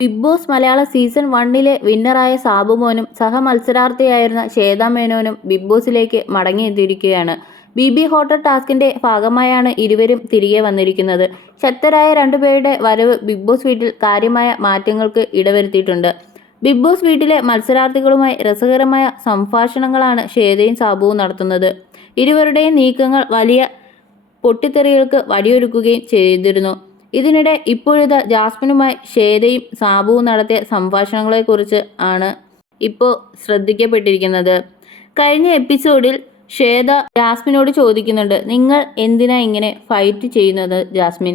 Big boss മലയാള season വണ്ണിലെ വിന്നറായ സാബുമോനും സഹമത്സരാർത്ഥിയായിരുന്ന ശ്വേതാമേനോനും ബിഗ് ബോസിലേക്ക് മടങ്ങിയെത്തിയിരിക്കുകയാണ്. ബി ബി ഹോട്ടൽ ടാസ്കിന്റെ ഭാഗമായാണ് ഇരുവരും തിരികെ വന്നിരിക്കുന്നത്. ശക്തരായ രണ്ടുപേരുടെ വരവ് ബിഗ് ബോസ് വീട്ടിൽ കാര്യമായ മാറ്റങ്ങൾക്ക് ഇടവരുത്തിയിട്ടുണ്ട്. ബിഗ് ബോസ് വീട്ടിലെ മത്സരാർത്ഥികളുമായി രസകരമായ സംഭാഷണങ്ങളാണ് ശ്വേതയും സാബുവും നടത്തുന്നത്. ഇരുവരുടെയും നീക്കങ്ങൾ വലിയ പൊട്ടിത്തെറികൾക്ക് വഴിയൊരുക്കുകയും ചെയ്തിരുന്നു. ഇതിനിടെ ഇപ്പോഴത്തെ ജാസ്മിനുമായി ഷേദയും സാബുവും നടത്തിയ സംഭാഷണങ്ങളെക്കുറിച്ച് ആണ് ഇപ്പോൾ ശ്രദ്ധിക്കപ്പെട്ടിരിക്കുന്നത്. കഴിഞ്ഞ എപ്പിസോഡിൽ ശ്വേത ജാസ്മിനോട് ചോദിക്കുന്നുണ്ട് നിങ്ങൾ എന്തിനാ ഇങ്ങനെ ഫൈറ്റ് ചെയ്യുന്നത് ജാസ്മിൻ?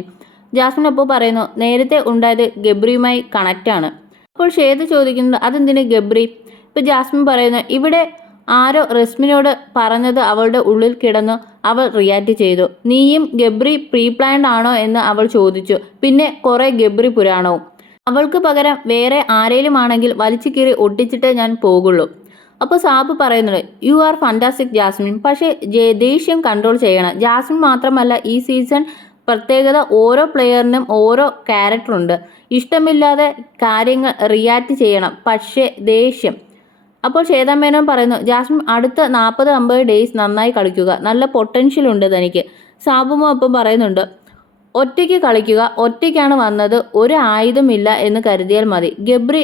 ജാസ്മിൻ അപ്പോൾ പറയുന്നു നേരത്തെ ഉണ്ടായത് ഗബ്രിയുമായി കണക്റ്റാണ് അപ്പോൾ ശ്വേത ചോദിക്കുന്നത് അതെന്തിന് ഗബ്രി? ഇപ്പോൾ ജാസ്മിൻ പറയുന്നു ഇവിടെ ആരോ റസ്മിനോട് പറഞ്ഞത് അവളുടെ ഉള്ളിൽ കിടന്നു അവൾ റിയാക്ട് ചെയ്തു. നീയും ഗബ്രി പ്രീ പ്ലാൻഡ് ആണോ എന്ന് അവൾ ചോദിച്ചു. പിന്നെ കുറേ ഗബ്രി പുരാണവും. അവൾക്ക് പകരം വേറെ ആരേലും ആണെങ്കിൽ വലിച്ചു കീറി ഒട്ടിച്ചിട്ടേ ഞാൻ പോകുള്ളൂ. അപ്പോൾ സാബ് പറയുന്നത് യു ആർ ഫാന്റാസ്റ്റിക് ജാസ്മിൻ പക്ഷേ ദേഷ്യം കൺട്രോൾ ചെയ്യണം. ജാസ്മിൻ മാത്രമല്ല ഈ സീസൺ പ്രത്യേകത ഓരോ പ്ലെയറിനും ഓരോ ക്യാരക്ടറുണ്ട് ഇഷ്ടമില്ലാതെ കാര്യങ്ങൾ റിയാക്ട് ചെയ്യണം. പക്ഷേ ദേഷ്യം. അപ്പോൾ ശ്വേതാ മേനോൻ പറയുന്നു ജാസ്മിൻ അടുത്ത നാൽപ്പത് അമ്പത് ഡേയ്സ് നന്നായി കളിക്കുക. നല്ല പൊട്ടൻഷ്യൽ ഉണ്ട് തനിക്ക്. സാബുമോ അപ്പം പറയുന്നുണ്ട് ഒറ്റയ്ക്ക് കളിക്കുക ഒറ്റയ്ക്കാണ് വന്നത് ഒരു ആയുധമില്ല എന്ന് കരുതിയാൽ മതി. ഗബ്രി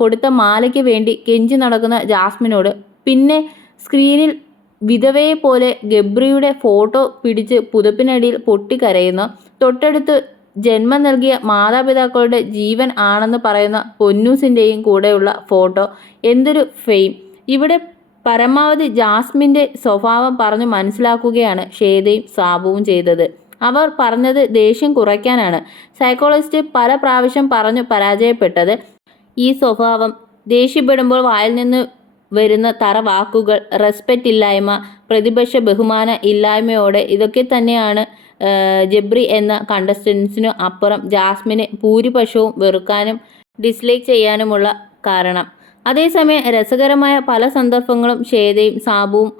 കൊടുത്ത മാലയ്ക്ക് വേണ്ടി കെഞ്ചി നടക്കുന്ന ജാസ്മിനോട് പിന്നെ സ്ക്രീനിൽ വിധവയെ പോലെ ഗബ്രിയുടെ ഫോട്ടോ പിടിച്ച് പുതപ്പിനടിയിൽ പൊട്ടിക്കരയുന്നു. തൊട്ടടുത്ത് ജന്മം നൽകിയ മാതാപിതാക്കളുടെ ജീവൻ ആണെന്ന് പറയുന്ന പൊന്നൂസിന്റെയും കൂടെയുള്ള ഫോട്ടോ. എന്തൊരു ഫെയിം ഇവിടെ പരമാവധി ജാസ്മിന്റെ സ്വഭാവം പറഞ്ഞു മനസ്സിലാക്കുകയാണ് ഷേദയും സാബുവും ചെയ്തത്. അവർ പറഞ്ഞത് ദേഷ്യം കുറയ്ക്കാനാണ്. സൈക്കോളജിസ്റ്റ് പല പ്രാവശ്യം പറഞ്ഞു പരാജയപ്പെട്ടത് ഈ സ്വഭാവം. ദേഷ്യപ്പെടുമ്പോൾ വായിൽ നിന്ന് വരുന്ന തറ വാക്കുകൾ റെസ്പെക്റ്റ് ഇല്ലായ്മ പ്രതിപക്ഷ ബഹുമാന ഇല്ലായ്മയോടെ ഇതൊക്കെ തന്നെയാണ് ജബ്രി എന്ന കണ്ടസ്റ്റൻസിനു അപ്പുറം ജാസ്മിനെ ഭൂരിപക്ഷവും വെറുക്കാനും ഡിസ്ലൈക്ക് ചെയ്യാനുമുള്ള കാരണം. അതേസമയം രസകരമായ പല സന്ദർഭങ്ങളും ശ്വേതയും സാബുവും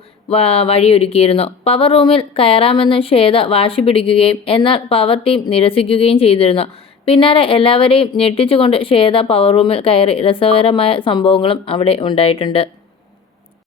വഴിയൊരുക്കിയിരുന്നു. പവർ റൂമിൽ കയറാമെന്ന് ശ്വേത വാശി പിടിക്കുകയും എന്നാൽ പവർ ടീം നിരസിക്കുകയും ചെയ്തിരുന്നു. പിന്നാലെ എല്ലാവരെയും ഞെട്ടിച്ചുകൊണ്ട് ശ്വേത പവർ റൂമിൽ കയറി രസകരമായ സംഭവങ്ങളും അവിടെ ഉണ്ടായിട്ടുണ്ട്.